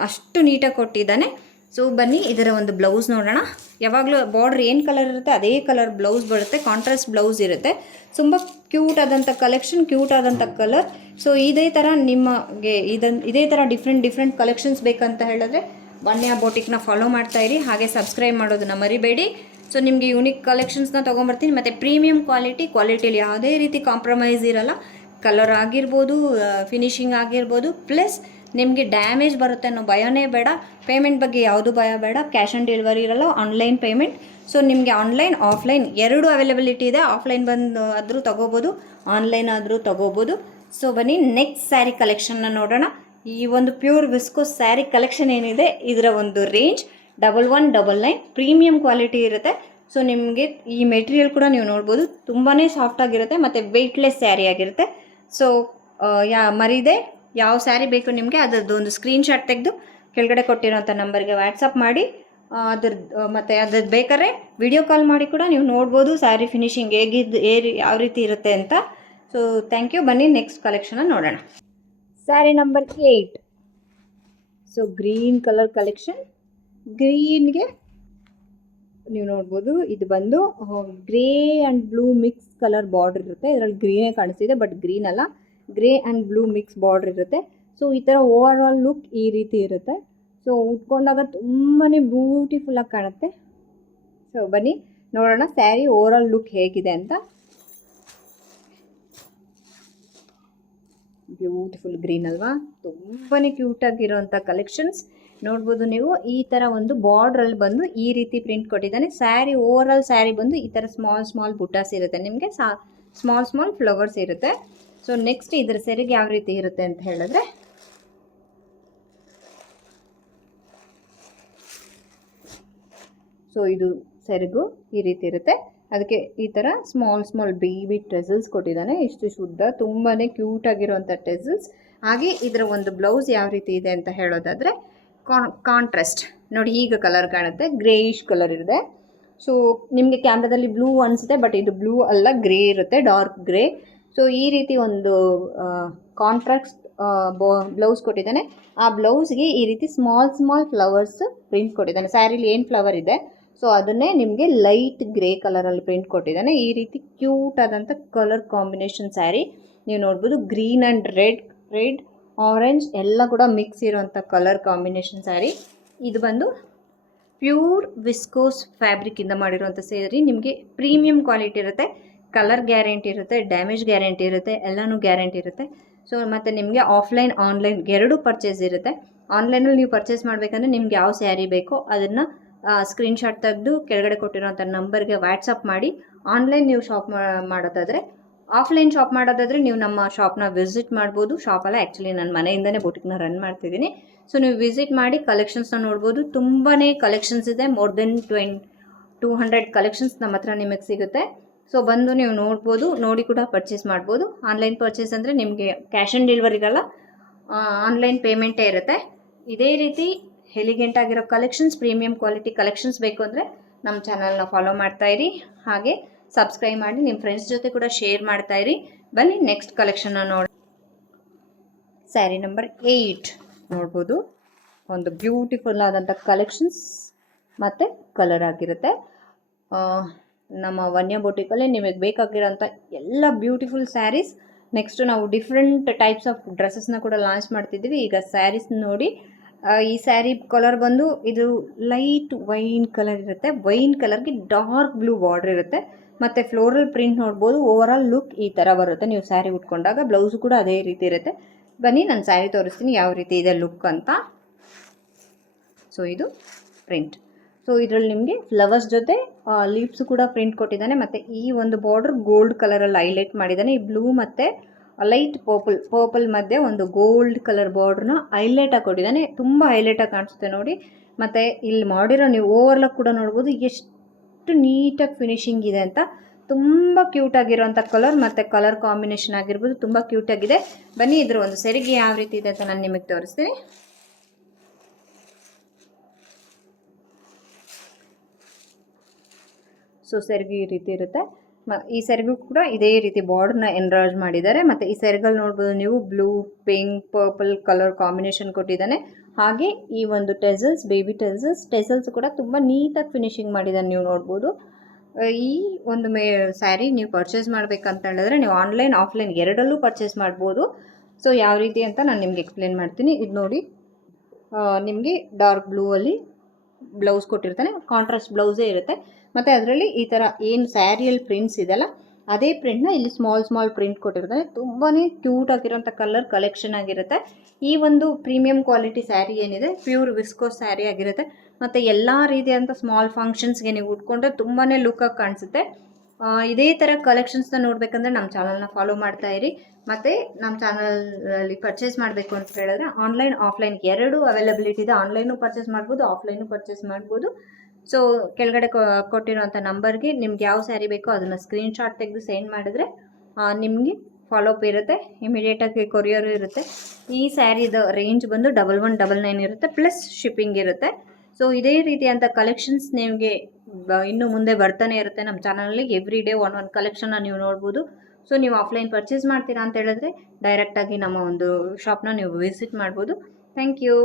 ಅಷ್ಟು ನೀಟಾಗಿ ಕೊಟ್ಟಿದ್ದಾನೆ. ಸೊ ಬನ್ನಿ ಇದರ ಒಂದು ಬ್ಲೌಸ್ ನೋಡೋಣ. ಯಾವಾಗಲೂ ಬಾರ್ಡ್ರ್ ಏನು ಕಲರ್ ಇರುತ್ತೆ ಅದೇ ಕಲರ್ ಬ್ಲೌಸ್ ಬರುತ್ತೆ, ಕಾಂಟ್ರಾಸ್ಟ್ ಬ್ಲೌಸ್ ಇರುತ್ತೆ. ತುಂಬ ಕ್ಯೂಟ್ ಆದಂಥ ಕಲೆಕ್ಷನ್, ಕ್ಯೂಟ್ ಆದಂಥ ಕಲರ್. ಸೊ ಇದೇ ಥರ ನಿಮಗೆ ಇದೇ ಥರ ಡಿಫ್ರೆಂಟ್ ಕಲೆಕ್ಷನ್ಸ್ ಬೇಕಂತ ಹೇಳಿದ್ರೆ ವನ್ಯ ಬೋಟಿಕ್ನ ಫಾಲೋ ಮಾಡ್ತಾಯಿರಿ. ಹಾಗೆ ಸಬ್ಸ್ಕ್ರೈಬ್ ಮಾಡೋದನ್ನ ಮರಿಬೇಡಿ. ಸೊ ನಿಮಗೆ ಯೂನಿಕ್ ಕಲೆಕ್ಷನ್ಸ್ನ ತೊಗೊಂಬರ್ತೀನಿ. ಮತ್ತು ಪ್ರೀಮಿಯಂ ಕ್ವಾಲಿಟಿಯಲ್ಲಿ ಯಾವುದೇ ರೀತಿ ಕಾಂಪ್ರಮೈಸ್ ಇರಲ್ಲ. ಕಲರ್ ಆಗಿರ್ಬೋದು, ಫಿನಿಶಿಂಗ್ ಆಗಿರ್ಬೋದು, ಪ್ಲಸ್ ನಿಮಗೆ ಡ್ಯಾಮೇಜ್ ಬರುತ್ತೆ ಅನ್ನೋ ಭಯನೇ ಬೇಡ. ಪೇಮೆಂಟ್ ಬಗ್ಗೆ ಯಾವುದು ಭಯ ಬೇಡ. ಕ್ಯಾಶ್ ಆನ್ ಡೆಲಿವರಿ ಇರಲ್ಲ, ಆನ್ಲೈನ್ ಪೇಮೆಂಟ್. ಸೊ ನಿಮಗೆ ಆನ್ಲೈನ್ ಆಫ್ಲೈನ್ ಎರಡೂ ಅವೈಲಬಿಲಿಟಿ ಇದೆ. ಆಫ್ಲೈನ್ ಬಂದು ಆದರೂ ತೊಗೋಬೋದು, ಆನ್ಲೈನ್ ಆದರೂ ತೊಗೋಬೋದು. ಸೊ ಬನ್ನಿ ನೆಕ್ಸ್ಟ್ ಸ್ಯಾರಿ ಕಲೆಕ್ಷನ್ನ ನೋಡೋಣ. ಈ ಒಂದು ಪ್ಯೂರ್ ವಿಸ್ಕೋಸ್ ಸ್ಯಾರಿ ಕಲೆಕ್ಷನ್ ಏನಿದೆ ಇದರ ಒಂದು ರೇಂಜ್ 1199 ಪ್ರೀಮಿಯಂ ಕ್ವಾಲಿಟಿ ಇರುತ್ತೆ. ಸೊ ನಿಮಗೆ ಈ ಮೆಟೀರಿಯಲ್ ಕೂಡ ನೀವು ನೋಡ್ಬೋದು, ತುಂಬಾ ಸಾಫ್ಟಾಗಿರುತ್ತೆ ಮತ್ತು ವೆಯ್ಟ್ಲೆಸ್ ಸ್ಯಾರಿ ಆಗಿರುತ್ತೆ. ಸೊ ಮರಿದೆ ಯಾವ ಸ್ಯಾರಿ ಬೇಕು ನಿಮಗೆ ಅದರದ್ದು ಒಂದು ಸ್ಕ್ರೀನ್ಶಾಟ್ ತೆಗೆದು ಕೆಳಗಡೆ ಕೊಟ್ಟಿರೋಂಥ ನಂಬರ್ಗೆ ವಾಟ್ಸಪ್ ಮಾಡಿ ಅದ್ರದ್ದು ಬೇಕಾದ್ರೆ ವಿಡಿಯೋ ಕಾಲ್ ಮಾಡಿ ಕೂಡ ನೀವು ನೋಡ್ಬೋದು ಸ್ಯಾರಿ ಫಿನಿಶಿಂಗ್ ಯಾವ ರೀತಿ ಇರುತ್ತೆ ಅಂತ. So thank you. ಬನ್ನಿ ನೆಕ್ಸ್ಟ್ ಕಲೆಕ್ಷನ್ನ ನೋಡೋಣ. Saree number 8. So green colour collection. ಗ್ರೀನ್ಗೆ ನೀವು ನೋಡ್ಬೋದು ಇದು ಬಂದು grey and blue mix colour border ಇರುತ್ತೆ. ಇದರಲ್ಲಿ ಗ್ರೀನೇ ಕಾಣಿಸ್ತಿದೆ ಬಟ್ ಗ್ರೀನ್ ಅಲ್ಲ, grey and blue mix border ಇರುತ್ತೆ. ಸೊ ಈ ಥರ ಓವರ್ ಆಲ್ ಲುಕ್ ಈ ರೀತಿ ಇರುತ್ತೆ. ಸೊ ಉಟ್ಕೊಂಡಾಗ ತುಂಬಾ ಬ್ಯೂಟಿಫುಲ್ಲಾಗಿ ಕಾಣುತ್ತೆ. ಸೊ ಬನ್ನಿ ನೋಡೋಣ ಸ್ಯಾರಿ ಓವರ್ ಆಲ್ ಲುಕ್ ಹೇಗಿದೆ ಅಂತ. ಬ್ಯೂಟಿಫುಲ್ ಗ್ರೀನ್ ಅಲ್ವಾ, ತುಂಬಾ ಕ್ಯೂಟಾಗಿರೋಂಥ ಕಲೆಕ್ಷನ್ಸ್ ನೋಡ್ಬೋದು ನೀವು. ಈ ಥರ ಒಂದು ಬಾರ್ಡ್ರಲ್ಲಿ ಬಂದು ಈ ರೀತಿ ಪ್ರಿಂಟ್ ಕೊಟ್ಟಿದ್ದಾನೆ. ಸ್ಯಾರಿ ಓವರ್ ಆಲ್ ಸ್ಯಾರಿ ಬಂದು ಈ ಥರ ಸ್ಮಾಲ್ ಸ್ಮಾಲ್ ಬುಟ್ಟಾಸ್ ಇರುತ್ತೆ, ನಿಮಗೆ ಸ್ಮಾಲ್ ಸ್ಮಾಲ್ ಫ್ಲವರ್ಸ್ ಇರುತ್ತೆ. ಸೊ ನೆಕ್ಸ್ಟ್ ಇದ್ರ ಸೆರೆಗೆ ಯಾವ ರೀತಿ ಇರುತ್ತೆ ಅಂತ ಹೇಳಿದ್ರೆ, ಸೊ ಇದು ಸೆರಗು ಈ ರೀತಿ ಇರುತ್ತೆ. ಅದಕ್ಕೆ ಈ ಥರ ಸ್ಮಾಲ್ ಸ್ಮಾಲ್ ಬೇಬಿ ಟೆಸಲ್ಸ್ ಕೊಟ್ಟಿದ್ದಾನೆ, ಇಷ್ಟು ಶುದ್ಧ, ತುಂಬಾ ಕ್ಯೂಟಾಗಿರುವಂಥ ಟೆಸಲ್ಸ್. ಹಾಗೆ ಇದರ ಒಂದು ಬ್ಲೌಸ್ ಯಾವ ರೀತಿ ಇದೆ ಅಂತ ಹೇಳೋದಾದರೆ ಕಾಂಟ್ರಾಸ್ಟ್ ನೋಡಿ, ಈಗ ಕಲರ್ ಕಾಣುತ್ತೆ, ಗ್ರೇಯಿಶ್ ಕಲರ್ ಇದೆ. ಸೊ ನಿಮಗೆ ಕ್ಯಾಮ್ರಾದಲ್ಲಿ ಬ್ಲೂ ಅನಿಸುತ್ತೆ ಬಟ್ ಇದು ಬ್ಲೂ ಅಲ್ಲ, ಗ್ರೇ ಇರುತ್ತೆ, ಡಾರ್ಕ್ ಗ್ರೇ. ಸೊ ಈ ರೀತಿ ಒಂದು ಕಾಂಟ್ರಾಸ್ಟ್ ಬ್ಲೌಸ್ ಕೊಟ್ಟಿದ್ದಾನೆ. ಆ ಬ್ಲೌಸ್ಗೆ ಈ ರೀತಿ ಸ್ಮಾಲ್ ಸ್ಮಾಲ್ ಫ್ಲವರ್ಸ್ ಪ್ರಿಂಟ್ ಕೊಟ್ಟಿದ್ದಾನೆ. ಸ್ಯಾರಿಲಿ ಏನು ಫ್ಲವರ್ ಇದೆ ಸೊ ಅದನ್ನೇ ನಿಮಗೆ ಲೈಟ್ ಗ್ರೇ ಕಲರಲ್ಲಿ ಪ್ರಿಂಟ್ ಕೊಟ್ಟಿದ್ದಾನೆ. ಈ ರೀತಿ ಕ್ಯೂಟ್ ಆದಂಥ ಕಲರ್ ಕಾಂಬಿನೇಷನ್ ಸ್ಯಾರಿ ನೀವು ನೋಡ್ಬೋದು. ಗ್ರೀನ್ ಆ್ಯಂಡ್ ರೆಡ್ ಆರೆಂಜ್ ಎಲ್ಲ ಕೂಡ ಮಿಕ್ಸ್ ಇರೋಂಥ ಕಲರ್ ಕಾಂಬಿನೇಷನ್ ಸ್ಯಾರಿ. ಇದು ಬಂದು ಪ್ಯೂರ್ ವಿಸ್ಕೋಸ್ ಫ್ಯಾಬ್ರಿಕ್ಕಿಂದ ಮಾಡಿರುವಂಥ ಸ್ಯಾರಿ. ನಿಮಗೆ ಪ್ರೀಮಿಯಂ ಕ್ವಾಲಿಟಿ ಇರುತ್ತೆ, ಕಲರ್ ಗ್ಯಾರಂಟಿ ಇರುತ್ತೆ, ಡ್ಯಾಮೇಜ್ ಗ್ಯಾರಂಟಿ ಇರುತ್ತೆ, ಎಲ್ಲನೂ ಗ್ಯಾರಂಟಿ ಇರುತ್ತೆ. ಸೊ ಮತ್ತು ನಿಮಗೆ ಆಫ್ಲೈನ್ ಆನ್ಲೈನ್ ಎರಡೂ ಪರ್ಚೇಸ್ ಇರುತ್ತೆ. ಆನ್ಲೈನಲ್ಲಿ ನೀವು ಪರ್ಚೇಸ್ ಮಾಡಬೇಕಂದ್ರೆ ನಿಮ್ಗೆ ಯಾವ ಸ್ಯಾರಿ ಬೇಕೋ ಅದನ್ನು ಸ್ಕ್ರೀನ್ಶಾಟ್ ತೆಗೆದು ಕೆಳಗಡೆ ಕೊಟ್ಟಿರೋಂಥ ನಂಬರ್ಗೆ ವಾಟ್ಸಪ್ ಮಾಡಿ. ಆನ್ಲೈನ್ ನೀವು ಶಾಪ್ ಮಾಡೋದಾದರೆ, ಆಫ್ಲೈನ್ ಶಾಪ್ ಮಾಡೋದಾದರೆ ನೀವು ನಮ್ಮ ಶಾಪ್ನ ವಿಸಿಟ್ ಮಾಡ್ಬೋದು. ಶಾಪಲ್ಲ, ಆ್ಯಕ್ಚುಲಿ ನಾನು ಮನೆಯಿಂದನೇ ಬುಟಿಕ್ನ ರನ್ ಮಾಡ್ತಿದ್ದೀನಿ. ಸೊ ನೀವು ವಿಸಿಟ್ ಮಾಡಿ ಕಲೆಕ್ಷನ್ಸ್ನ ನೋಡ್ಬೋದು. ತುಂಬಾ ಕಲೆಕ್ಷನ್ಸ್ ಇದೆ, ಮೋರ್ ದೆನ್ 200 ಕಲೆಕ್ಷನ್ಸ್ ನಮ್ಮ ಹತ್ರ ನಿಮಗೆ ಸಿಗುತ್ತೆ. ಸೊ ಬಂದು ನೀವು ನೋಡ್ಬೋದು, ನೋಡಿ ಕೂಡ ಪರ್ಚೇಸ್ ಮಾಡ್ಬೋದು. ಆನ್ಲೈನ್ ಪರ್ಚೇಸ್ ಅಂದರೆ ನಿಮಗೆ ಕ್ಯಾಶ್ ಆನ್ ಡೆಲಿವರಿ ಇರಲ್ಲ, ಆನ್ಲೈನ್ ಪೇಮೆಂಟೇ ಇರುತ್ತೆ. ಇದೇ ರೀತಿ ಎಲಿಗೆಂಟ್ ಆಗಿರೋ ಕಲೆಕ್ಷನ್ಸ್, ಪ್ರೀಮಿಯಂ ಕ್ವಾಲಿಟಿ ಕಲೆಕ್ಷನ್ಸ್ ಬೇಕು ಅಂದರೆ ನಮ್ಮ ಚಾನಲ್ನ ಫಾಲೋ ಮಾಡ್ತಾಯಿರಿ. ಹಾಗೆ ಸಬ್ಸ್ಕ್ರೈಬ್ ಮಾಡಿ ನಿಮ್ಮ ಫ್ರೆಂಡ್ಸ್ ಜೊತೆ ಕೂಡ ಶೇರ್ ಮಾಡ್ತಾಯಿರಿ. ಬನ್ನಿ ನೆಕ್ಸ್ಟ್ ಕಲೆಕ್ಷನ್ನ ನೋಡಿ. ಸ್ಯಾರಿ ನಂಬರ್ 8 ನೋಡ್ಬೋದು. ಒಂದು ಬ್ಯೂಟಿಫುಲ್ ಆದಂಥ ಕಲೆಕ್ಷನ್ಸ್ ಮತ್ತು ಕಲರ್ ಆಗಿರುತ್ತೆ. ನಮ್ಮ ವನ್ಯ ಬೊಟಿಕಲ್ಲಿ ನಿಮಗೆ ಬೇಕಾಗಿರೋಂಥ ಎಲ್ಲ ಬ್ಯೂಟಿಫುಲ್ ಸ್ಯಾರೀಸ್. ನೆಕ್ಸ್ಟು ನಾವು ಡಿಫ್ರೆಂಟ್ ಟೈಪ್ಸ್ ಆಫ್ ಡ್ರೆಸ್ಸಸ್ನ ಕೂಡ ಲಾಂಚ್ ಮಾಡ್ತಿದ್ದೀವಿ. ಈಗ ಸ್ಯಾರೀಸ್ ನೋಡಿ, ಈ ಸ್ಯಾರಿ ಕಲರ್ ಬಂದು ಇದು ಲೈಟ್ ವೈನ್ ಕಲರ್ ಇರುತ್ತೆ. ವೈನ್ ಕಲರ್ಗೆ ಡಾರ್ಕ್ ಬ್ಲೂ ಬಾರ್ಡರ್ ಇರುತ್ತೆ ಮತ್ತು ಫ್ಲೋರಲ್ ಪ್ರಿಂಟ್ ನೋಡ್ಬೋದು. ಓವರ್ ಆಲ್ ಲುಕ್ ಈ ಥರ ಬರುತ್ತೆ ನೀವು ಸ್ಯಾರಿ ಉಟ್ಕೊಂಡಾಗ. ಬ್ಲೌಸು ಕೂಡ ಅದೇ ರೀತಿ ಇರುತ್ತೆ. ಬನ್ನಿ ನಾನು ಸ್ಯಾರಿ ತೋರಿಸ್ತೀನಿ ಯಾವ ರೀತಿ ಇದೆ ಲುಕ್ ಅಂತ. ಸೊ ಇದು ಪ್ರಿಂಟ್. ಸೊ ಇದರಲ್ಲಿ ನಿಮಗೆ ಫ್ಲವರ್ಸ್ ಜೊತೆ ಲೀವ್ಸು ಕೂಡ ಪ್ರಿಂಟ್ ಕೊಟ್ಟಿದ್ದಾನೆ. ಮತ್ತು ಈ ಒಂದು ಬಾರ್ಡರ್ ಗೋಲ್ಡ್ ಕಲರಲ್ಲಿ ಹೈಲೈಟ್ ಮಾಡಿದ್ದಾನೆ. ಈ ಬ್ಲೂ ಮತ್ತು ಲೈಟ್ ಪರ್ಪಲ್ ಮಧ್ಯೆ ಒಂದು ಗೋಲ್ಡ್ ಕಲರ್ ಬಾರ್ಡ್ರನ್ನ ಹೈಲೈಟಾಗಿ ಕೊಟ್ಟಿದ್ದಾನೆ. ತುಂಬ ಹೈಲೈಟಾಗಿ ಕಾಣಿಸುತ್ತೆ ನೋಡಿ. ಮತ್ತು ಇಲ್ಲಿ ಮಾಡಿರೋ ನೀವು ಓವರ್ಲಾಕ್ ಕೂಡ ನೋಡ್ಬೋದು ಎಷ್ಟು ನೀಟಾಗಿ ಫಿನಿಶಿಂಗ್ ಇದೆ ಅಂತ. ತುಂಬ ಕ್ಯೂಟಾಗಿರೋಂಥ ಕಲರ್ ಮತ್ತು ಕಲರ್ ಕಾಂಬಿನೇಷನ್ ಆಗಿರ್ಬೋದು, ತುಂಬ ಕ್ಯೂಟಾಗಿದೆ. ಬನ್ನಿ ಇದ್ರ ಒಂದು ಸೆರಿಗೆ ಯಾವ ರೀತಿ ಇದೆ ಅಂತ ನಾನು ನಿಮಗೆ ತೋರಿಸ್ತೀನಿ. ಸೊ ಸೆರಗು ಈ ರೀತಿ ಇರುತ್ತೆ. ಈ ಸೆರಗು ಕೂಡ ಇದೇ ರೀತಿ ಬಾರ್ಡ್ರನ್ನ ಎನ್ರಾಜ್ ಮಾಡಿದ್ದಾರೆ. ಮತ್ತು ಈ ಸೆರಗಲ್ಲಿ ನೋಡ್ಬೋದು ನೀವು blue, pink, purple colour combination ಕೊಟ್ಟಿದ್ದಾನೆ. ಹಾಗೆ ಈ ಒಂದು ಟೆಸಲ್ಸ್, ಬೇಬಿ ಟೆಸಲ್ಸ್ ಕೂಡ ತುಂಬ ನೀಟಾಗಿ ಫಿನಿಶಿಂಗ್ ಮಾಡಿದ್ದಾನೆ, ನೀವು ನೋಡ್ಬೋದು. ಈ ಒಂದು ಸ್ಯಾರಿ ನೀವು ಪರ್ಚೇಸ್ ಮಾಡಬೇಕಂತ ಹೇಳಿದ್ರೆ ನೀವು ಆನ್ಲೈನ್ ಆಫ್ಲೈನ್ ಎರಡಲ್ಲೂ ಪರ್ಚೇಸ್ ಮಾಡ್ಬೋದು. ಸೊ ಯಾವ ರೀತಿ ಅಂತ ನಾನು ನಿಮ್ಗೆ ಎಕ್ಸ್ಪ್ಲೇನ್ ಮಾಡ್ತೀನಿ. ಇದು ನೋಡಿ, ನಿಮಗೆ ಡಾರ್ಕ್ ಬ್ಲೂ ಅಲ್ಲಿ ಬ್ಲೌಸ್ ಕೊಟ್ಟಿರ್ತಾನೆ, ಕಾಂಟ್ರಾಸ್ಟ್ ಬ್ಲೌಸೇ ಇರುತ್ತೆ. ಮತ್ತು ಅದರಲ್ಲಿ ಈ ಥರ ಏನು ಸ್ಯಾರಿಯಲ್ಲಿ ಪ್ರಿಂಟ್ಸ್ ಇದೆಲ್ಲ ಅದೇ ಪ್ರಿಂಟ್ನ ಇಲ್ಲಿ ಸ್ಮಾಲ್ ಪ್ರಿಂಟ್ ಕೊಟ್ಟಿರ್ತಾನೆ. ತುಂಬಾ ಕ್ಯೂಟ್ ಆಗಿರೋಂಥ ಕಲರ್ ಕಲೆಕ್ಷನ್ ಆಗಿರುತ್ತೆ. ಈ ಒಂದು ಪ್ರೀಮಿಯಂ ಕ್ವಾಲಿಟಿ ಸ್ಯಾರಿ ಏನಿದೆ ಪ್ಯೂರ್ ವಿಸ್ಕೋಸ್ ಸ್ಯಾರಿ ಆಗಿರುತ್ತೆ. ಮತ್ತು ಎಲ್ಲ ರೀತಿಯಾದಂಥ ಸ್ಮಾಲ್ ಫಂಕ್ಷನ್ಸ್ಗೆ ನೀವು ಉಟ್ಕೊಂಡ್ರೆ ತುಂಬಾ ಲುಕ್ಕಾಗಿ ಕಾಣಿಸುತ್ತೆ. ಇದೇ ಥರ ಕಲೆಕ್ಷನ್ಸ್ನ ನೋಡಬೇಕಂದ್ರೆ ನಮ್ಮ ಚಾನಲ್ನ ಫಾಲೋ ಮಾಡ್ತಾ ಇರಿ. ಮತ್ತು ನಮ್ಮ ಚಾನಲಲ್ಲಿ ಪರ್ಚೇಸ್ ಮಾಡಬೇಕು ಅಂತ ಹೇಳಿದ್ರೆ ಆನ್ಲೈನ್ ಆಫ್ಲೈನ್ ಎರಡೂ ಅವೈಲಬಿಲಿಟಿ ಇದೆ. ಆನ್ಲೈನು ಪರ್ಚೇಸ್ ಮಾಡ್ಬೋದು, ಆಫ್ಲೈನು ಪರ್ಚೇಸ್ ಮಾಡ್ಬೋದು. ಸೊ ಕೆಳಗಡೆ ಕೊಟ್ಟಿರೋಂಥ ನಂಬರ್ಗೆ ನಿಮ್ಗೆ ಯಾವ ಸ್ಯಾರಿ ಬೇಕೋ ಅದನ್ನು ಸ್ಕ್ರೀನ್ಶಾಟ್ ತೆಗೆದು ಸೆಂಡ್ ಮಾಡಿದ್ರೆ ನಿಮಗೆ ಫಾಲೋಅಪ್ ಇರುತ್ತೆ, ಇಮಿಡಿಯೇಟಾಗಿ ಕೊರಿಯರು ಇರುತ್ತೆ. ಈ ಸ್ಯಾರಿದ ರೇಂಜ್ ಬಂದು 1199 ಇರುತ್ತೆ, ಪ್ಲಸ್ ಶಿಪ್ಪಿಂಗ್ ಇರುತ್ತೆ. ಸೊ ಇದೇ ರೀತಿಯಂಥ ಕಲೆಕ್ಷನ್ಸ್ ನಿಮಗೆ ಇನ್ನು ಮುಂದೆ ಬರ್ತಾನೆ ಇರುತ್ತೆ ನಮ್ಮ ಚಾನಲಲ್ಲಿ. ಎವ್ರಿ ಡೇ ಒಂದೊಂದು ಕಲೆಕ್ಷನ್ನ ನೀವು ನೋಡ್ಬೋದು. ಸೊ ನೀವು ಆಫ್ಲೈನ್ ಪರ್ಚೇಸ್ ಮಾಡ್ತೀರಾ ಅಂತ ಹೇಳಿದ್ರೆ ಡೈರೆಕ್ಟಾಗಿ ನಮ್ಮ ಒಂದು ಶಾಪ್ನ ನೀವು ವಿಸಿಟ್ ಮಾಡ್ಬೋದು. Thank you.